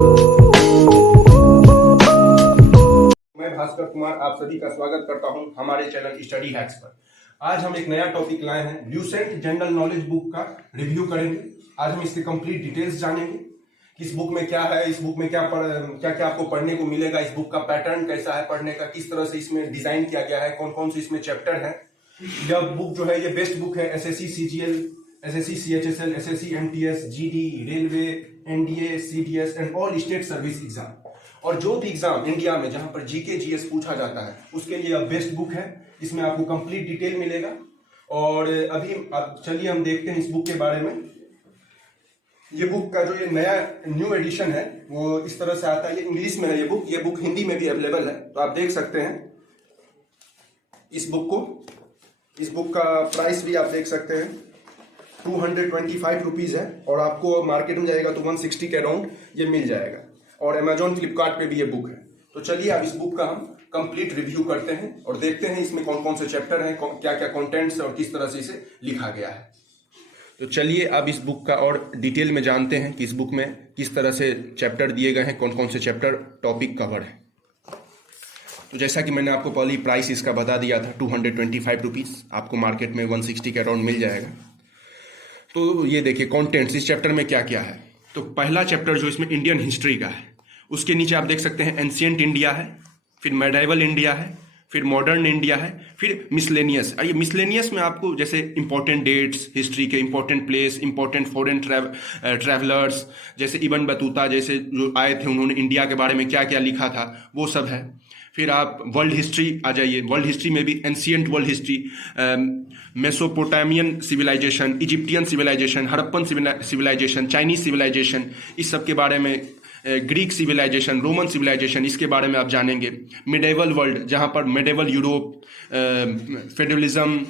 मैं भास्कर कुमार आप सभी का स्वागत करता हूं हमारे चैनल स्टडी हैक्स पर। आज हम एक नया टॉपिक लाए हैं, ल्यूसेंट जनरल नॉलेज बुक का रिव्यू करेंगे। आज हम इसके कंप्लीट डिटेल्स जानेंगे कि इस बुक में क्या है, इस बुक में क्या क्या आपको पढ़ने को मिलेगा, इस बुक का पैटर्न कैसा है पढ़ने का, किस तरह से इसमें डिजाइन किया गया है, कौन कौन से इसमें चैप्टर है। यह बुक जो है ये बेस्ट बुक है SSC CGL, SSC CHSL, SSC MTS, GD, railway, NDA, CDS and all state service exam, और जो भी एग्जाम इंडिया में जहां पर जीके जीएस पूछा जाता है उसके लिए बेस्ट बुक है। इसमें आपको कंप्लीट डिटेल मिलेगा। और अभी अब चलिए हम देखते हैं इस बुक के बारे में। ये बुक का जो ये नया न्यू एडिशन है वो इस तरह से आता है। ये इंग्लिश में है ये बुक हिंदी में भी अवेलेबल है, तो आप देख सकते हैं इस बुक को। इस बुक का प्राइस भी आप देख सकते हैं 225 रुपीज है, और आपको मार्केट में जाएगा तो 160 के अराउंड ये मिल जाएगा, और अमेजोन फ्लिपकार्ट पे भी ये बुक है। तो चलिए अब इस बुक का हम कंप्लीट रिव्यू करते हैं और देखते हैं इसमें कौन कौन से चैप्टर हैं, क्या क्या कंटेंट्स है और किस तरह से इसे लिखा गया है। तो चलिए अब इस बुक का और डिटेल में जानते हैं कि इस बुक में किस तरह से चैप्टर दिए गए हैं, कौन कौन से चैप्टर टॉपिक कवर है। तो जैसा कि मैंने आपको पहले प्राइस इसका बता दिया था 225 रुपीज़, आपको मार्केट में 160 के अराउंड मिल जाएगा। तो ये देखिए कॉन्टेंट्स इस चैप्टर में क्या क्या है। तो पहला चैप्टर जो इसमें इंडियन हिस्ट्री का है, उसके नीचे आप देख सकते हैं एंशिएंट इंडिया है, फिर मेडाइवल इंडिया है, फिर मॉडर्न इंडिया है, फिर मिसलेनियस। ये मिसलेनियस में आपको जैसे इंपॉर्टेंट डेट्स हिस्ट्री के, important place, important foreign travellers, जैसे इबन बतूता जैसे जो आए थे उन्होंने इंडिया के बारे में क्या क्या लिखा था वो सब है। फिर आप वर्ल्ड हिस्ट्री आ जाइए, वर्ल्ड हिस्ट्री में भी ancient world history, Mesopotamian civilization, Egyptian civilization, Harappan civilization, Chinese civilization, इस सब के बारे में, ग्रीक सिविलाइजेशन, रोमन सिविलाइजेशन, इसके बारे में आप जानेंगे। मिडेवल वर्ल्ड जहाँ पर medieval Europe, federalism,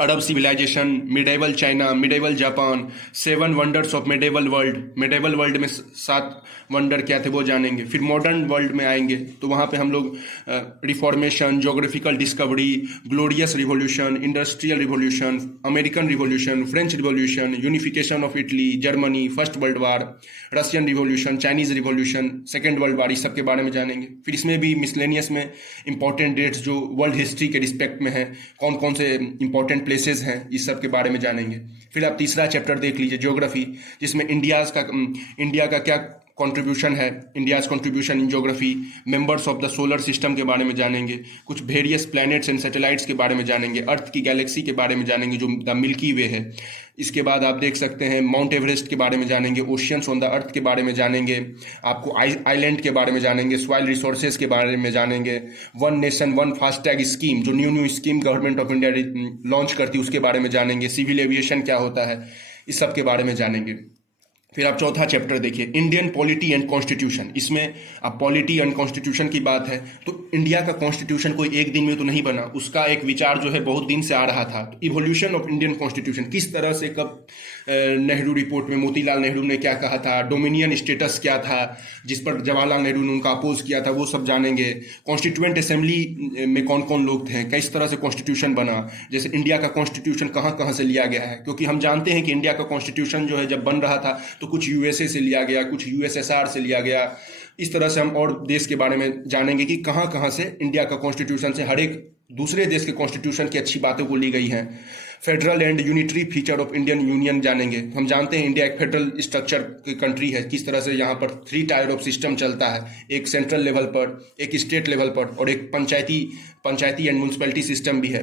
Arab civilization, medieval China, medieval Japan, 7 wonders of medieval world, medieval world में 7 वंडर क्या थे वो जानेंगे। फिर मॉडर्न वर्ल्ड में आएंगे तो वहाँ पे हम लोग reformation, geographical discovery, glorious revolution, industrial revolution, American revolution, French revolution, unification of Italy, Germany, first world war, Russian revolution, Chinese revolution, second world war, इस सब के बारे में जानेंगे। फिर इसमें भी मिसलेनियस में इंपॉर्टेंट डेट्स जो वर्ल्ड हिस्ट्री के रिस्पेक्ट में है, कौन कौन से इंपॉर्टेंट प्लेसेस हैं, इस सब के बारे में जानेंगे। फिर आप तीसरा चैप्टर देख लीजिए ज्योग्राफी, जिसमें इंडिया का क्या कंट्रीब्यूशन है, India's contribution in geography, members of the solar system के बारे में जानेंगे, कुछ वेरियस प्लैनेट्स एंड सैटेलाइट्स के बारे में जानेंगे, अर्थ की गैलेक्सी के बारे में जानेंगे जो द मिल्की वे है। इसके बाद आप देख सकते हैं माउंट एवरेस्ट के बारे में जानेंगे, ओशियंस ऑन द अर्थ के बारे में जानेंगे, आपको आइलैंड के बारे में जानेंगे, सॉइल रिसोर्सेज के बारे में जानेंगे, one nation one FASTag scheme जो new scheme government of India launch करती है उसके बारे में जानेंगे, सिविल एविएशन क्या होता है, इस सब के बारे में जानेंगे। फिर आप चौथा चैप्टर देखिए इंडियन पॉलिटी एंड कॉन्स्टिट्यूशन। इसमें अब पॉलिटी एंड कॉन्स्टिट्यूशन की बात है तो इंडिया का कॉन्स्टिट्यूशन कोई एक दिन में तो नहीं बना, उसका एक विचार जो है बहुत दिन से आ रहा था। तो इवोल्यूशन ऑफ इंडियन कॉन्स्टिट्यूशन किस तरह से, कब नेहरू रिपोर्ट में मोतीलाल नेहरू ने क्या कहा था, डोमिनियन स्टेटस क्या था जिस पर जवाहरलाल नेहरू ने उनका अपोज किया था, वो सब जानेंगे। कॉन्स्टिट्यूएंट असेंबली में कौन कौन लोग थे, किस तरह से कॉन्स्टिट्यूशन बना, जैसे इंडिया का कॉन्स्टिट्यूशन कहाँ कहाँ से लिया गया है, क्योंकि हम जानते हैं कि इंडिया का कॉन्स्टिट्यूशन जो है जब बन रहा था तो कुछ यूएसए से लिया गया, कुछ यूएसएसआर से लिया गया। इस तरह से हम और देश के बारे में जानेंगे कि कहाँ कहाँ से इंडिया का कॉन्स्टिट्यूशन से हर एक दूसरे देश के कॉन्स्टिट्यूशन की अच्छी बातों को ली गई हैं। Federal and unitary feature of Indian union जानेंगे। हम जानते हैं इंडिया एक फेडरल स्ट्रक्चर की कंट्री है, किस तरह से यहाँ पर 3 टायर ऑफ सिस्टम चलता है, एक सेंट्रल लेवल पर, एक स्टेट लेवल पर और एक पंचायती एंड म्यूनसिपैलिटी सिस्टम भी है।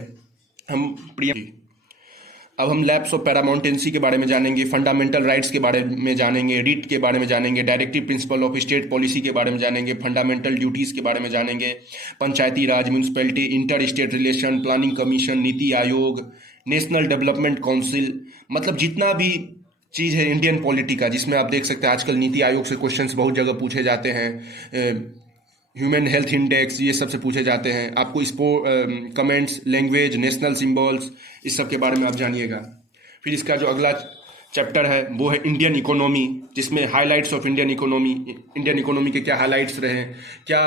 अब हम लैप्स ऑफ पैरामाउंटेंसी के बारे में जानेंगे, फंडामेंटल राइट्स के बारे में जानेंगे, रिट के बारे में जानेंगे, directive principle of state policy के बारे में जानेंगे, फंडामेंटल ड्यूटीज़ के बारे में जानेंगे, Panchayati Raj, municipality, inter state relation, planning commission, NITI Aayog, national development council, मतलब जितना भी चीज़ है इंडियन पॉलिटी का, जिसमें आप देख सकते हैं आजकल नीति आयोग से क्वेश्चंस बहुत जगह पूछे जाते हैं, ह्यूमन हेल्थ इंडेक्स, ये सब से पूछे जाते हैं। आपको कमेंट्स, लैंग्वेज, नेशनल सिंबल्स, इस सब के बारे में आप जानिएगा। फिर इसका जो अगला चैप्टर है वो है इंडियन इकोनॉमी, जिसमें हाइलाइट्स ऑफ इंडियन इकोनॉमी के क्या हाइलाइट्स रहे, क्या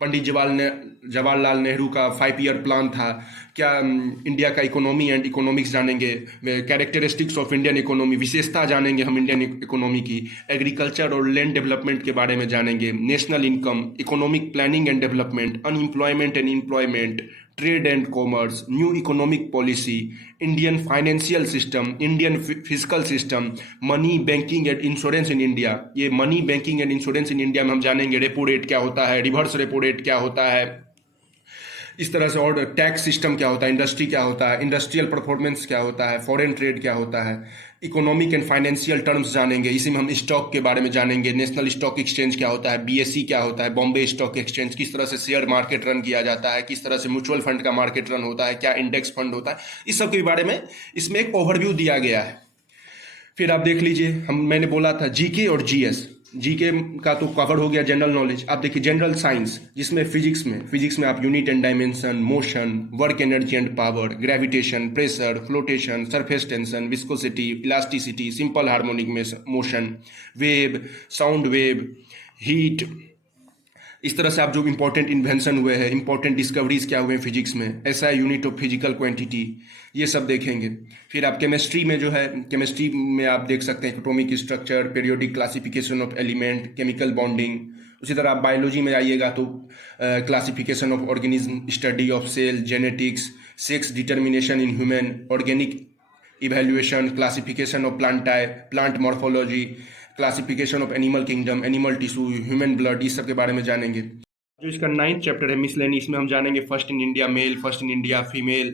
पंडित जवाहरलाल नेहरू का 5 ईयर प्लान था, क्या इंडिया का इकोनॉमी एंड इकोनॉमिक्स जानेंगे, कैरेक्टरिस्टिक्स ऑफ इंडियन इकोनॉमी, विशेषता जानेंगे हम इंडियन इकोनॉमी की, एग्रीकल्चर और लैंड डेवलपमेंट के बारे में जानेंगे, national income, economic planning and development, unemployment and employment, trade and commerce, new economic policy, Indian financial system, Indian physical system, money banking and insurance in India. ये money banking and insurance in India में हम जानेंगे repo rate क्या होता है, reverse repo rate क्या होता है, इस तरह से, और टैक्स सिस्टम क्या होता है, इंडस्ट्री क्या होता है, इंडस्ट्रियल परफॉर्मेंस क्या होता है, फॉरेन ट्रेड क्या होता है, इकोनॉमिक एंड फाइनेंशियल टर्म्स जानेंगे। इसी में हम स्टॉक के बारे में जानेंगे, नेशनल स्टॉक एक्सचेंज क्या होता है, बीएसई क्या होता है, बॉम्बे स्टॉक एक्सचेंज, किस तरह से शेयर मार्केट रन किया जाता है, किस तरह से म्यूचुअल फंड का मार्केट रन होता है, क्या इंडेक्स फंड होता है, इस सब के बारे में इसमें एक ओवरव्यू दिया गया है। फिर आप देख लीजिए, मैंने बोला था जीके और जीएस। जीके का तो कवर हो गया जनरल नॉलेज। आप देखिए जनरल साइंस, जिसमें फिजिक्स में आप unit and dimension, motion, work energy and power, gravitation, pressure, flotation, surface tension, viscosity, elasticity, simple harmonic motion, wave, sound wave, heat, इस तरह से आप जो इंपॉर्टेंट इन्वेंशन हुए हैं, इंपॉर्टेंट डिस्कवरीज क्या हुए हैं फिजिक्स में, ऐसा यूनिट ऑफ फिजिकल क्वांटिटी, ये सब देखेंगे। फिर आप केमिस्ट्री में जो है, केमिस्ट्री में आप देख सकते हैं atomic structure, periodic classification of element, chemical bonding. उसी तरह आप बायोलॉजी में आइएगा तो classification of organism, study of cell, genetics, sex determination in human, organic evolution, classification of plant morphology, classification of animal kingdom, animal tissue, human blood, इस सब के बारे में जानेंगे। जो इसका 9th चैप्टर है मिसलेनी, इसमें हम जानेंगे first in India male, first in India female,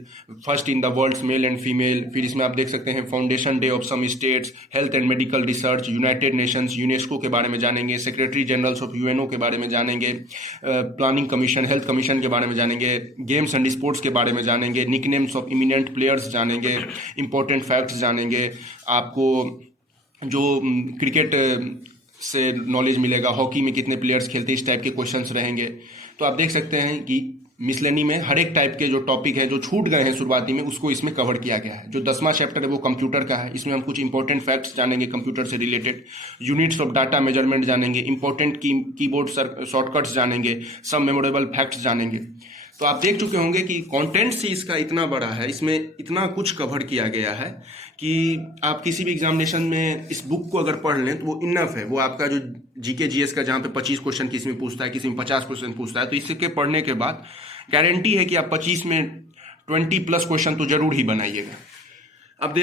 first in the world's male and female. फिर इसमें आप देख सकते हैं foundation day of some states, health and medical research, United Nations, UNESCO के बारे में जानेंगे, सेक्रेटरी जनरल्स ऑफ यूएनओ के बारे में जानेंगे, प्लानिंग कमीशन, हेल्थ कमीशन के बारे में जानेंगे, गेम्स एंड स्पोर्ट्स के बारे में जानेंगे, निकनेम्स ऑफ इमिनेंट प्लेयर्स जानेंगे, इंपॉर्टेंट फैक्ट्स जानेंगे। आपको जो क्रिकेट से नॉलेज मिलेगा, हॉकी में कितने प्लेयर्स खेलते हैं, इस टाइप के क्वेश्चंस रहेंगे। तो आप देख सकते हैं कि मिसलेनी में हर एक टाइप के जो टॉपिक है जो छूट गए हैं शुरुआती में, उसको इसमें कवर किया गया है। जो 10वां चैप्टर है वो कंप्यूटर का है, इसमें हम कुछ इंपॉर्टेंट फैक्ट्स जानेंगे कंप्यूटर से related, units of data measurement जानेंगे, इंपॉर्टेंट कीबोर्ड शॉर्टकट्स जानेंगे, सब मेमोरेबल फैक्ट्स जानेंगे। तो आप देख चुके होंगे कि कंटेंट से इसका इतना बड़ा है, इसमें इतना कुछ कवर किया गया है कि आप किसी भी एग्जामिनेशन में इस बुक को अगर पढ़ लें तो वो इनफ है। वो आपका जो जीके जीएस का जहाँ पे 25 क्वेश्चन किसी में पूछता है, किसी में 50 क्वेश्चन पूछता है, तो इसके पढ़ने के बाद गारंटी है कि आप 25 में 20+ क्वेश्चन तो जरूर ही बनाइएगा। अब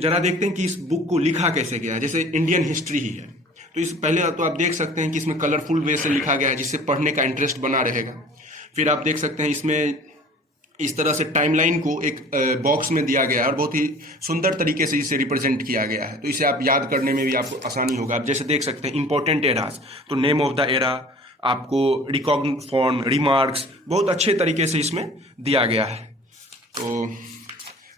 जरा देखते हैं कि इस बुक को लिखा कैसे गया है। जैसे इंडियन हिस्ट्री ही है तो इस पहले तो आप देख सकते हैं कि इसमें कलरफुल वे से लिखा गया है, जिससे पढ़ने का इंटरेस्ट बना रहेगा। फिर आप देख सकते हैं इसमें इस तरह से टाइमलाइन को एक बॉक्स में दिया गया है और बहुत ही सुंदर तरीके से इसे रिप्रेजेंट किया गया है, तो इसे आप याद करने में भी आपको आसानी होगा। आप जैसे देख सकते हैं इंपॉर्टेंट एराज, तो नेम ऑफ द एरा, आपको रिकॉग्न फॉर्म, रिमार्क्स, बहुत अच्छे तरीके से इसमें दिया गया है। तो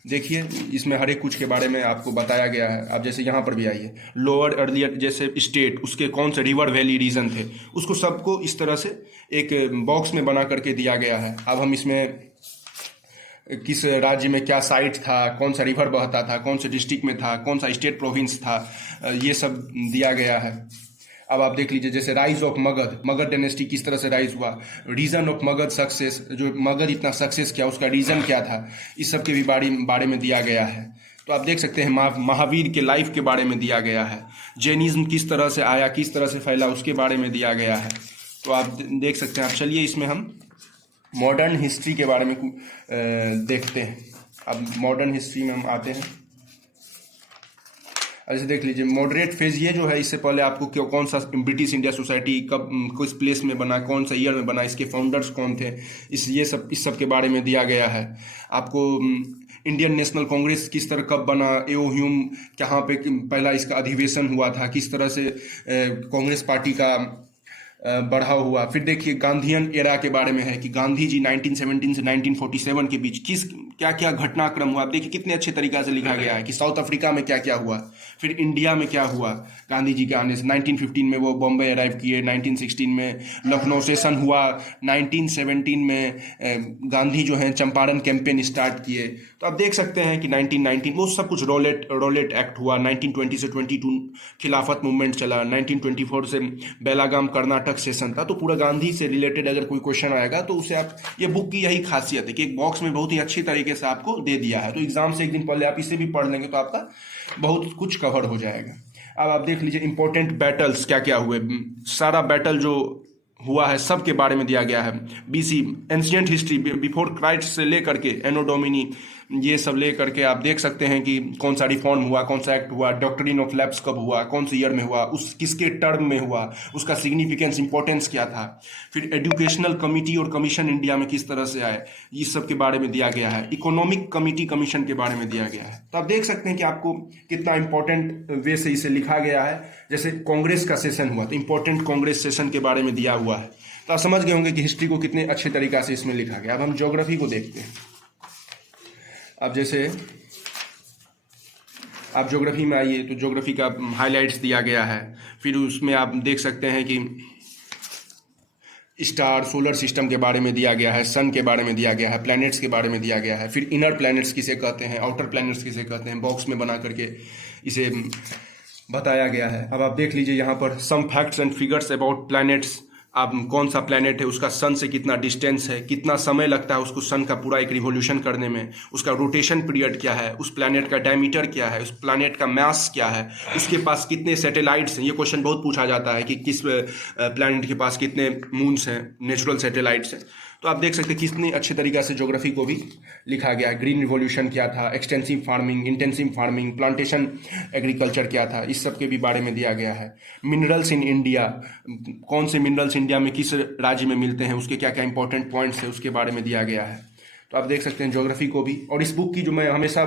देखिए इसमें हर एक कुछ के बारे में आपको बताया गया है। आप जैसे यहाँ पर भी आइए, लोअर अर्लियर जैसे स्टेट, उसके कौन से रिवर वैली रीजन थे, उसको सबको इस तरह से एक बॉक्स में बना करके दिया गया है। अब हम इसमें किस राज्य में क्या साइट था, कौन सा रिवर बहता था, कौन से डिस्ट्रिक्ट में था, कौन सा स्टेट प्रोविंस था, ये सब दिया गया है। अब आप देख लीजिए जैसे राइज ऑफ मगध डायनेस्टी किस तरह से राइज हुआ, रीजन ऑफ मगध सक्सेस, जो मगध इतना सक्सेस किया उसका रीजन क्या था, इस सब के भी बारे में दिया गया है। तो आप देख सकते हैं महावीर के लाइफ के बारे में दिया गया है, जैनिज्म किस तरह से आया, किस तरह से फैला, उसके बारे में दिया गया है। तो आप देख सकते हैं। आप चलिए इसमें हम मॉडर्न हिस्ट्री के बारे में देखते हैं। अब मॉडर्न हिस्ट्री में हम आते हैं। ऐसे देख लीजिए मॉडरेट फेज ये जो है, इससे पहले आपको कौन सा ब्रिटिश इंडिया सोसाइटी कब किस प्लेस में बना, कौन सा ईयर में बना, इसके फाउंडर्स कौन थे, इस सब के बारे में दिया गया है। आपको इंडियन नेशनल कांग्रेस किस तरह कब बना, एओ ह्यूम कहाँ पे पहला इसका अधिवेशन हुआ था, किस तरह से कांग्रेस पार्टी का बढ़ाव हुआ। फिर देखिए गांधीयन एरा के बारे में है कि गांधी जी 1917 से 1947 के बीच क्या क्या घटनाक्रम हुआ। आप देखिए कितने अच्छे तरीका से लिखा गया है कि साउथ अफ्रीका में क्या क्या हुआ, फिर इंडिया में क्या हुआ गांधी जी के आने से। 1915 में वो बॉम्बे अराइव किए, 1916 में लखनऊ सेशन हुआ, 1917 में गांधी जो है चंपारण कैंपेन स्टार्ट किए। तो आप देख सकते हैं कि 1919 वो सब कुछ रोलेट एक्ट हुआ, 1920 से 22 खिलाफत मूवमेंट चला, 1924 से बेलागाम कर्नाटक तक सेशन था, तो पूरा गांधी से रिलेटेड अगर कोई क्वेश्चन आएगा तो उसे आप, ये बुक की यही खासियत है कि एक बॉक्स में बहुत ही अच्छी तरीके से आपको दे दिया है, तो एग्जाम से एक दिन पहले आप इसे भी पढ़ लेंगे तो आपका बहुत कुछ कवर हो जाएगा। अब आप देख लीजिए इंपॉर्टेंट बैटल्स क्या क्या हुए, सारा बैटल जो हुआ है सब के बारे में दिया गया है। BC ancient history before Christ से लेकर के एनो डोमिनी, ये सब ले करके आप देख सकते हैं कि कौन सा रिफॉर्म हुआ, कौन सा एक्ट हुआ, डॉक्ट्रिन ऑफ लैप्स कब हुआ, कौन से ईयर में हुआ, उस किसके टर्म में हुआ, उसका सिग्निफिकेंस इंपॉर्टेंस क्या था। फिर एजुकेशनल कमिटी और कमीशन इंडिया में किस तरह से आए, इस सब के बारे में दिया गया है। इकोनॉमिक कमिटी कमीशन के बारे में दिया गया है। तो आप देख सकते हैं कि आपको कितना इंपॉर्टेंट वे से इसे लिखा गया है। जैसे कांग्रेस का सेशन हुआ तो इंपॉर्टेंट कांग्रेस सेशन के बारे में दिया हुआ है। तो आप समझ गए होंगे कि हिस्ट्री को कितने अच्छे तरीका से इसमें लिखा गया। अब हम ज्योग्राफी को देखते हैं। अब जैसे आप ज्योग्राफी में आइए तो ज्योग्राफी का हाइलाइट्स दिया गया है। फिर उसमें आप देख सकते हैं कि स्टार, सोलर सिस्टम के बारे में दिया गया है, सन के बारे में दिया गया है, प्लैनेट्स के बारे में दिया गया है। फिर इनर प्लैनेट्स किसे कहते हैं, आउटर प्लैनेट्स किसे कहते हैं, बॉक्स में बना करके इसे बताया गया है। अब आप देख लीजिए यहाँ पर some facts and figures about planets. आप कौन सा प्लैनेट है, उसका सन से कितना डिस्टेंस है, कितना समय लगता है उसको सन का पूरा एक रिवोल्यूशन करने में, उसका रोटेशन पीरियड क्या है, उस प्लैनेट का डायमीटर क्या है, उस प्लैनेट का मास क्या है, उसके पास कितने सैटेलाइट्स हैं। ये क्वेश्चन बहुत पूछा जाता है कि किस प्लैनेट के पास कितने मून्स हैं, नेचुरल सैटेलाइट्स हैं। तो आप देख सकते हैं कितनी अच्छे तरीक़ा से ज्योग्राफी को भी लिखा गया है। ग्रीन रिवॉल्यूशन क्या था, extensive farming, intensive farming, plantation agriculture क्या था, इस सब के भी बारे में दिया गया है। मिनरल्स इन इंडिया, कौन से मिनरल्स इंडिया में किस राज्य में मिलते हैं, उसके क्या क्या इंपॉर्टेंट पॉइंट्स है, उसके बारे में दिया गया है। तो आप देख सकते हैं ज्योग्राफी को भी। और इस बुक की जो मैं हमेशा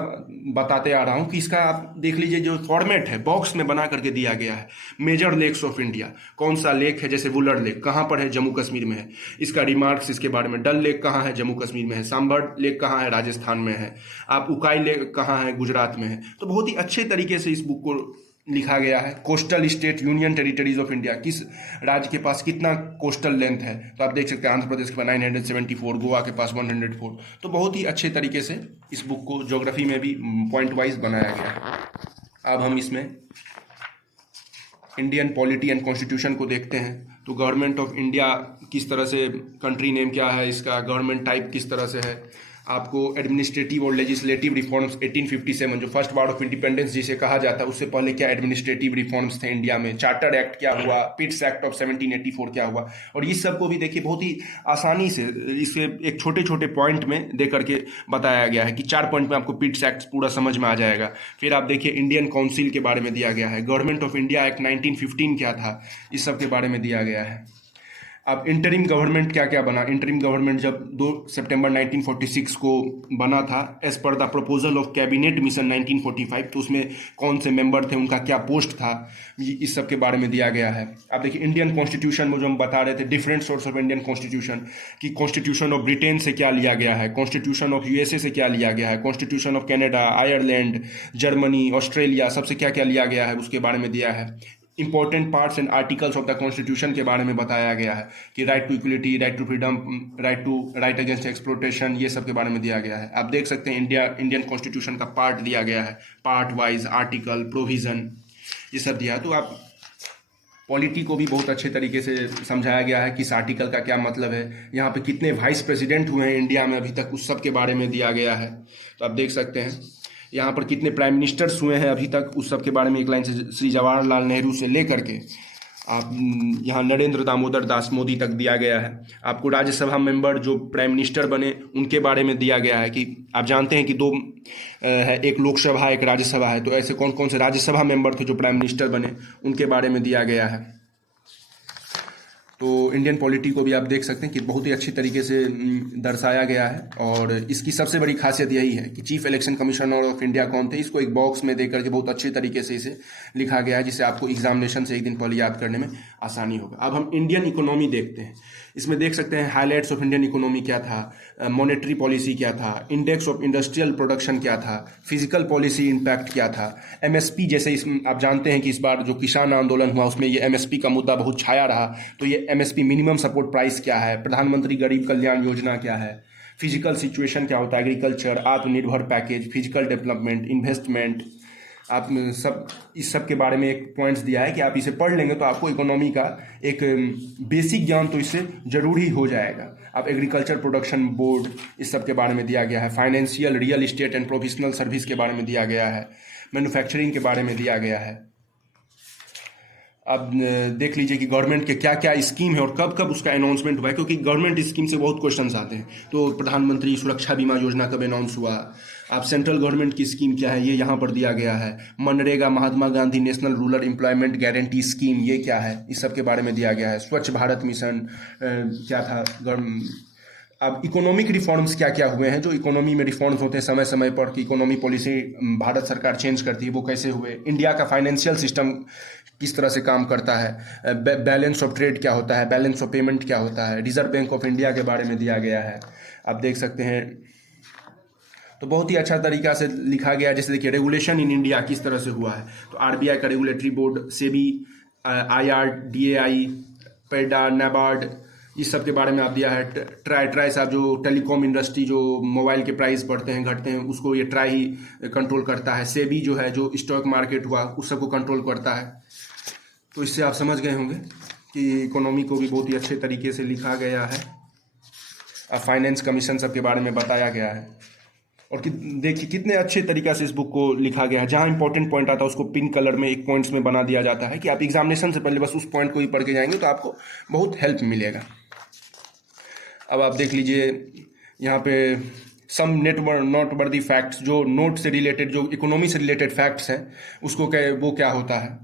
बताते आ रहा हूँ कि इसका आप देख लीजिए जो फॉर्मेट है, बॉक्स में बना करके दिया गया है। मेजर लेक्स ऑफ इंडिया, कौन सा लेक है, जैसे वुलर लेक कहाँ पर है, जम्मू कश्मीर में है, इसका रिमार्क्स इसके बारे में। डल लेक कहाँ है, जम्मू कश्मीर में है। सांबर लेक कहाँ है, राजस्थान में है। आप उकाई लेक कहाँ है, गुजरात में है। तो बहुत ही अच्छे तरीके से इस बुक को लिखा गया है। Coastal state union territories of India, किस राज्य के पास कितना कोस्टल लेंथ है, तो आप देख सकते हैं आंध्र प्रदेश के पास 974, गोवा के पास 104। तो बहुत ही अच्छे तरीके से इस बुक को ज्योग्राफी में भी पॉइंट वाइज बनाया गया है। अब हम इसमें इंडियन पॉलिटी एंड कॉन्स्टिट्यूशन को देखते हैं। तो गवर्नमेंट ऑफ इंडिया किस तरह से, कंट्री नेम क्या है इसका, गवर्नमेंट टाइप किस तरह से है। आपको एडमिनिस्ट्रेटिव और लेजिस्लेटिव रिफॉर्म्स 1857 जो फर्स्ट वार ऑफ इंडिपेंडेंस जिसे कहा जाता है, उससे पहले क्या एडमिनिस्ट्रेटिव रिफॉर्म्स थे इंडिया में। चार्टर एक्ट क्या हुआ, पिट्स एक्ट ऑफ 1784 क्या हुआ। और इस सब को भी देखिए बहुत ही आसानी से इसे एक छोटे छोटे पॉइंट में दे करके बताया गया है कि 4 पॉइंट में आपको पिट्स एक्ट पूरा समझ में आ जाएगा। फिर आप देखिए इंडियन काउंसिल के बारे में दिया गया है। गवर्नमेंट ऑफ इंडिया एक्ट 1915 क्या था, इस सब के बारे में दिया गया है। अब इंटरिम गवर्नमेंट क्या क्या बना। इंटरिम गवर्नमेंट जब 2 सितंबर 1946 को बना था as per the proposal of cabinet mission 1945, तो उसमें कौन से मेंबर थे, उनका क्या पोस्ट था, इस सब के बारे में दिया गया है। अब देखिए इंडियन कॉन्स्टिट्यूशन में जो हम बता रहे थे, different source of Indian constitution, कि कॉन्स्टिट्यूशन ऑफ ब्रिटेन से क्या लिया गया है, कॉन्स्टिट्यूशन ऑफ यूएसए से क्या लिया गया है, constitution of Canada, Ireland, Germany, Australia, सबसे क्या क्या लिया गया है उसके बारे में दिया है। Important parts and articles of the constitution के बारे में बताया गया है कि right to equality, right to freedom, right against exploitation, ये सब के बारे में दिया गया है। आप देख सकते हैं इंडियन कॉन्स्टिट्यूशन का पार्ट दिया गया है, पार्ट वाइज, आर्टिकल, प्रोविजन, ये सब दिया है। तो आप पॉलिटी को भी बहुत अच्छे तरीके से समझाया गया है कि इस आर्टिकल का क्या मतलब है, यहाँ पे कितने वाइस प्रेसिडेंट हुए हैं इंडिया में अभी तक, उस सब के बारे में दिया गया है। तो आप देख सकते हैं यहाँ पर कितने प्राइम मिनिस्टर्स हुए हैं अभी तक, उस सब के बारे में एक लाइन से श्री जवाहरलाल नेहरू से लेकर के आप यहाँ नरेंद्र दामोदर दास मोदी तक दिया गया है। आपको राज्यसभा मेंबर जो प्राइम मिनिस्टर बने उनके बारे में दिया गया है कि आप जानते हैं कि 2 है, एक लोकसभा एक राज्यसभा है, तो ऐसे कौन कौन से राज्यसभा मेंबर थे जो प्राइम मिनिस्टर बने, उनके बारे में दिया गया है। तो इंडियन पॉलिटी को भी आप देख सकते हैं कि बहुत ही अच्छी तरीके से दर्शाया गया है। और इसकी सबसे बड़ी खासियत यही है कि chief election commissioner of India कौन थे, इसको एक बॉक्स में देकर के बहुत अच्छे तरीके से इसे लिखा गया है, जिससे आपको एग्जामिनेशन से एक दिन पहले याद करने में आसानी होगा। अब हम इंडियन इकोनॉमी देखते हैं। इसमें देख सकते हैं हाईलाइट्स ऑफ इंडियन इकोनॉमी क्या था, मॉनेटरी पॉलिसी क्या था, इंडेक्स ऑफ इंडस्ट्रियल प्रोडक्शन क्या था, फिजिकल पॉलिसी इम्पैक्ट क्या था, एमएसपी, जैसे इसमें आप जानते हैं कि इस बार जो किसान आंदोलन हुआ उसमें ये एमएसपी का मुद्दा बहुत छाया रहा, तो ये एमएसपी मिनिमम सपोर्ट प्राइस क्या है, प्रधानमंत्री गरीब कल्याण योजना क्या है, फिजिकल सिचुएशन क्या होता है, एग्रीकल्चर, आत्मनिर्भर पैकेज, फिजिकल डेवलपमेंट, इन्वेस्टमेंट, आप सब इस सब के बारे में एक पॉइंट्स दिया है कि आप इसे पढ़ लेंगे तो आपको इकोनॉमी का एक बेसिक ज्ञान तो इससे जरूर ही हो जाएगा। आप एग्रीकल्चर प्रोडक्शन बोर्ड इस सब के बारे में दिया गया है, financial real estate and professional service के बारे में दिया गया है, मैन्युफैक्चरिंग के बारे में दिया गया है। अब देख लीजिए कि गवर्नमेंट के क्या क्या स्कीम है और कब कब उसका अनाउंसमेंट हुआ है, क्योंकि गवर्नमेंट स्कीम से बहुत क्वेश्चंस आते हैं। तो प्रधानमंत्री सुरक्षा बीमा योजना कब अनाउंस हुआ, आप सेंट्रल गवर्नमेंट की स्कीम क्या है ये यहाँ पर दिया गया है, मनरेगा Mahatma Gandhi national rural employment guarantee scheme ये क्या है, इस सब के बारे में दिया गया है। स्वच्छ भारत मिशन क्या था। अब इकोनॉमिक रिफॉर्म्स क्या क्या हुए हैं, जो इकोनॉमी में रिफॉर्म्स होते हैं समय समय पर कि इकोनॉमी पॉलिसी भारत सरकार चेंज करती है, वो कैसे हुए। इंडिया का फाइनेंशियल सिस्टम किस तरह से काम करता है, बैलेंस ऑफ ट्रेड क्या होता है, बैलेंस ऑफ पेमेंट क्या होता है, रिजर्व बैंक ऑफ इंडिया के बारे में दिया गया है। आप देख सकते हैं तो बहुत ही अच्छा तरीका से लिखा गया है। जैसे देखिए रेगुलेशन इन इंडिया किस तरह से हुआ है, तो आरबीआई का रेगुलेटरी बोर्ड, सेबी, IRDAI, पेडा, नाबार्ड, इस सब के बारे में आप दिया है। ट्राई साहब जो टेलीकॉम इंडस्ट्री जो मोबाइल के प्राइस बढ़ते हैं घटते हैं उसको ये ट्राई ही कंट्रोल करता है। सेबी जो है जो स्टॉक मार्केट हुआ उस सब को कंट्रोल करता है। तो इससे आप समझ गए होंगे कि इकोनॉमी को भी बहुत ही अच्छे तरीके से लिखा गया है। फाइनेंस कमीशन सब के बारे में बताया गया है और देखिए कितने अच्छे तरीका से इस बुक को लिखा गया है। जहाँ इंपॉर्टेंट पॉइंट आता है उसको पिंक कलर में एक पॉइंट्स में बना दिया जाता है कि आप एग्जामिनेशन से पहले बस उस पॉइंट को ही पढ़ के जाएंगे तो आपको बहुत हेल्प मिलेगा। अब आप देख लीजिए यहाँ पे सम नोट वर्दी फैक्ट्स, जो नोट से रिलेटेड जो इकोनॉमी से रिलेटेड फैक्ट्स हैं उसको वो क्या होता है।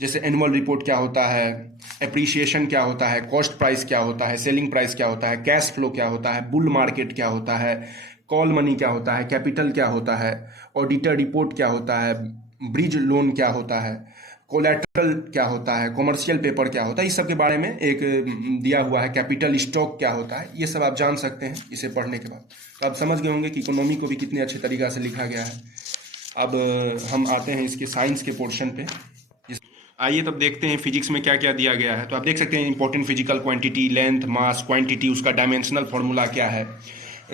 जैसे एनुअल रिपोर्ट क्या होता है, एप्रिसिएशन क्या होता है, कॉस्ट प्राइस क्या होता है, सेलिंग प्राइस क्या होता है, कैश फ्लो क्या होता है, बुल मार्केट क्या होता है, कॉल मनी क्या होता है, कैपिटल क्या होता है, ऑडिटर रिपोर्ट क्या होता है, ब्रिज लोन क्या होता है, कोलैटरल क्या होता है, कॉमर्शियल पेपर क्या होता है, इस सब के बारे में एक दिया हुआ है। कैपिटल स्टॉक क्या होता है, ये सब आप जान सकते हैं इसे पढ़ने के बाद। तो आप समझ गए होंगे कि इकोनॉमी को भी कितने अच्छे तरीक़ा से लिखा गया है। अब हम आते हैं इसके साइंस के पोर्शन पे। आइए तब देखते हैं फिजिक्स में क्या क्या दिया गया है। तो आप देख सकते हैं इंपॉर्टेंट फिजिकल क्वांटिटी, लेंथ, मास, क्वांटिटी, उसका डायमेंशनल फार्मूला क्या है,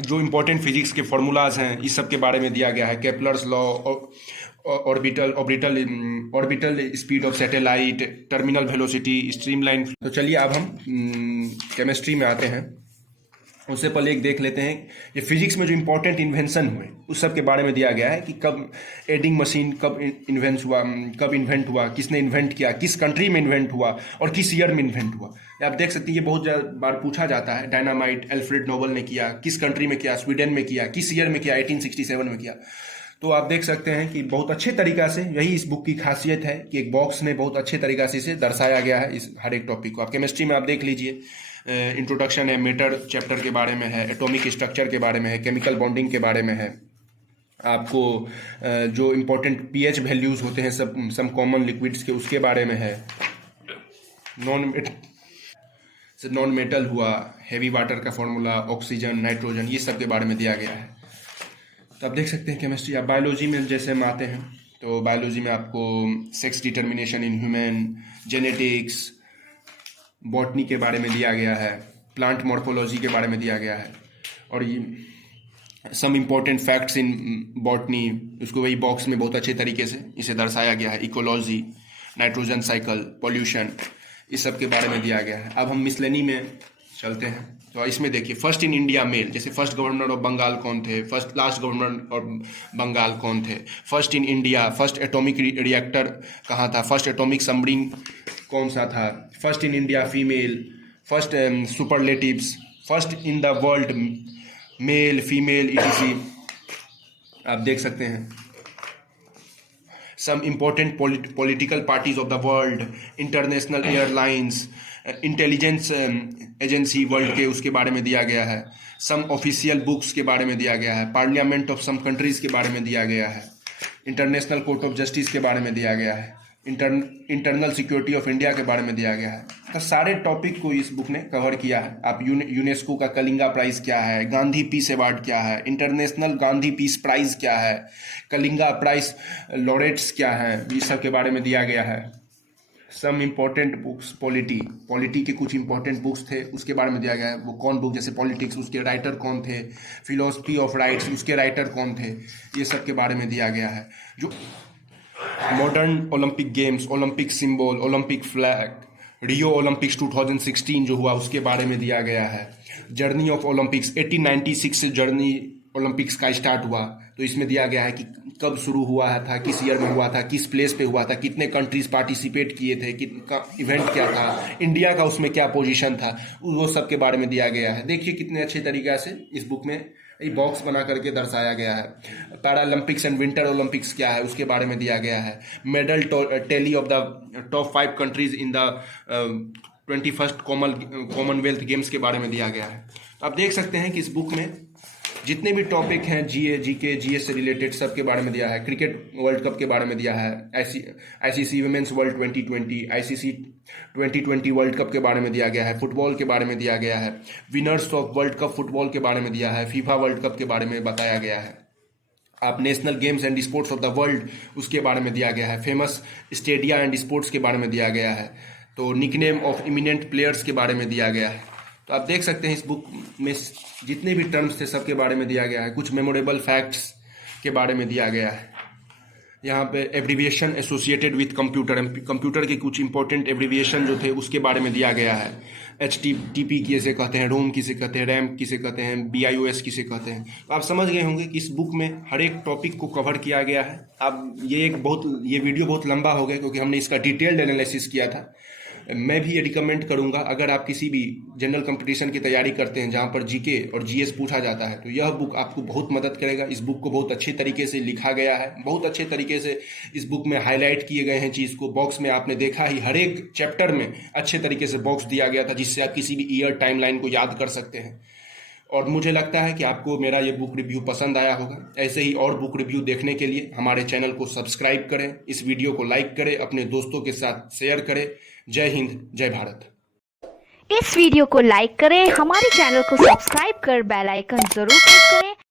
जो इंपॉर्टेंट फिजिक्स के फार्मूलाज हैं इस सब के बारे में दिया गया है। Kepler's law, orbital speed of satellite, terminal velocity, streamline. तो चलिए अब हम केमिस्ट्री में आते हैं। उससे पहले एक देख लेते हैं ये फिजिक्स में जो इंपॉर्टेंट इन्वेंशन हुए उस सब के बारे में दिया गया है कि कब एडिंग मशीन कब इन्वेंट हुआ, किसने इन्वेंट किया, किस कंट्री में इन्वेंट हुआ और किस ईयर में इन्वेंट हुआ। आप देख सकते हैं ये बहुत बार पूछा जाता है। डायनामाइट एल्फ्रेड नोबल ने किया, किस कंट्री में किया, स्वीडन में किया, किस ईयर में किया, 1867 में किया। तो आप देख सकते हैं कि बहुत अच्छे तरीका से, यही इस बुक की खासियत है कि एक बॉक्स में बहुत अच्छे तरीका से इसे दर्शाया गया है इस हर एक टॉपिक को। आप केमिस्ट्री में आप देख लीजिए, इंट्रोडक्शन है, मेटर चैप्टर के बारे में है, एटॉमिक स्ट्रक्चर के बारे में है, केमिकल बॉन्डिंग के बारे में है। आपको जो इम्पोर्टेंट पीएच वैल्यूज़ होते हैं सम कॉमन लिक्विड्स के उसके बारे में है। नॉन मेटल हुआ, हैवी वाटर का फॉर्मूला, ऑक्सीजन, नाइट्रोजन, ये सब के बारे में दिया गया है। तो आप देख सकते हैं केमिस्ट्री। आप बायोलॉजी में जैसे हम आते हैं तो बायोलॉजी में आपको sex determination in human, genetics, botany के बारे में दिया गया है, प्लांट मॉर्फोलॉजी के बारे में दिया गया है और ये some important facts in botany, उसको वही बॉक्स में बहुत अच्छे तरीके से इसे दर्शाया गया है। इकोलॉजी, नाइट्रोजन साइकिल, पॉल्यूशन, इस सब के बारे में दिया गया है। अब हम मिसलेनी में चलते हैं। तो इसमें देखिए फर्स्ट इन इंडिया मेल, जैसे फर्स्ट गवर्नर ऑफ बंगाल कौन थे, first last governor of Bengal कौन थे, first in India, first atomic reactor कहाँ था, फर्स्ट एटॉमिक सबमरीन कौन सा था, first in India female, first superlatives, first in the world male female etc। आप देख सकते हैं some important political parties of the world, international airlines, intelligence agency world के उसके बारे में दिया गया है। सम ऑफिशियल बुक्स के बारे में दिया गया है। पार्लियामेंट ऑफ सम कंट्रीज़ के बारे में दिया गया है। इंटरनेशनल कोर्ट ऑफ जस्टिस के बारे में दिया गया है। इंटरनल सिक्योरिटी ऑफ इंडिया के बारे में दिया गया है। तो सारे टॉपिक को इस बुक ने कवर किया है। आप यूनेस्को का कलिंगा प्राइज़ क्या है, गांधी पीस अवार्ड क्या है, इंटरनेशनल गांधी पीस प्राइज़ क्या है, कलिंगा प्राइज लॉरेट्स क्या है, इस सब के बारे में दिया गया है। सम इम्पोर्टेंट बुक्स, पॉलिटी के कुछ इंपॉर्टेंट बुक्स थे उसके बारे में दिया गया है। वो कौन बुक, जैसे पॉलिटिक्स, उसके राइटर कौन थे, फिलोसफी ऑफ राइट्स, उसके राइटर कौन थे, ये सब के बारे में दिया गया है। जो modern Olympic games, Olympic symbol, Olympic flag, Rio Olympics 2016 जो हुआ उसके बारे में दिया गया है। जर्नी ऑफ ओलंपिक्स 1896 से जर्नी ओलंपिक्स का स्टार्ट हुआ, तो इसमें दिया गया है कि कब शुरू हुआ है था, किस ईयर में हुआ था, किस प्लेस पे हुआ था, कितने कंट्रीज पार्टिसिपेट किए थे, कितना इवेंट क्या था, इंडिया का उसमें क्या पोजीशन था, वो सब के बारे में दिया गया है। देखिए कितने अच्छे तरीके से इस बुक में बॉक्स बना करके दर्शाया गया है। पैरालंपिक्स एंड विंटर ओलंपिक्स क्या है उसके बारे में दिया गया है। Medal tally of the top 5 countries in the 21st Commonwealth games के बारे में दिया गया है। तो आप देख सकते हैं कि इस बुक में जितने भी टॉपिक हैं जीए, जीके, जीएस से रिलेटेड सब के बारे में दिया है। क्रिकेट वर्ल्ड कप के बारे में दिया है, ICC women's world 2020, ICC 2020 world cup के बारे में दिया गया है, फुटबॉल के बारे में दिया गया है, winners of world cup football के बारे में दिया है, फीफा वर्ल्ड कप के बारे में बताया गया है। आप national games and sports of the world उसके बारे में दिया गया है। फेमस स्टेडिया एंड स्पोर्ट्स के बारे में दिया गया है। तो निकनेम ऑफ इमिनेंट प्लेयर्स के बारे में दिया गया है। तो आप देख सकते हैं इस बुक में जितने भी टर्म्स थे सबके बारे में दिया गया है। कुछ मेमोरेबल फैक्ट्स के बारे में दिया गया है। यहाँ पे एब्रीविएशन एसोसिएटेड विथ कंप्यूटर के कुछ इंपॉर्टेंट एब्रीविएशन जो थे उसके बारे में दिया गया है। HTTP किसे कहते हैं, रोम किसे कहते हैं, रैम किसे कहते हैं, BIOS किसे कहते हैं। तो आप समझ गए होंगे कि इस बुक में हर एक टॉपिक को कवर किया गया है। अब ये वीडियो बहुत लंबा हो गया क्योंकि हमने इसका डिटेल्ड एनालिसिस किया था। मैं भी ये रिकमेंड करूंगा, अगर आप किसी भी जनरल कंपटीशन की तैयारी करते हैं जहां पर जीके और जीएस पूछा जाता है, तो यह बुक आपको बहुत मदद करेगा। इस बुक को बहुत अच्छे तरीके से लिखा गया है, बहुत अच्छे तरीके से इस बुक में हाईलाइट किए गए हैं चीज़ को। बॉक्स में आपने देखा ही, हर एक चैप्टर में अच्छे तरीके से बॉक्स दिया गया था जिससे आप किसी भी ईयर टाइमलाइन को याद कर सकते हैं। और मुझे लगता है कि आपको मेरा ये बुक रिव्यू पसंद आया होगा। ऐसे ही और बुक रिव्यू देखने के लिए हमारे चैनल को सब्सक्राइब करें, इस वीडियो को लाइक करें, अपने दोस्तों के साथ शेयर करें। जय हिंद, जय भारत। इस वीडियो को लाइक करें, हमारे चैनल को सब्सक्राइब कर बेल आइकन जरूर प्रेस करें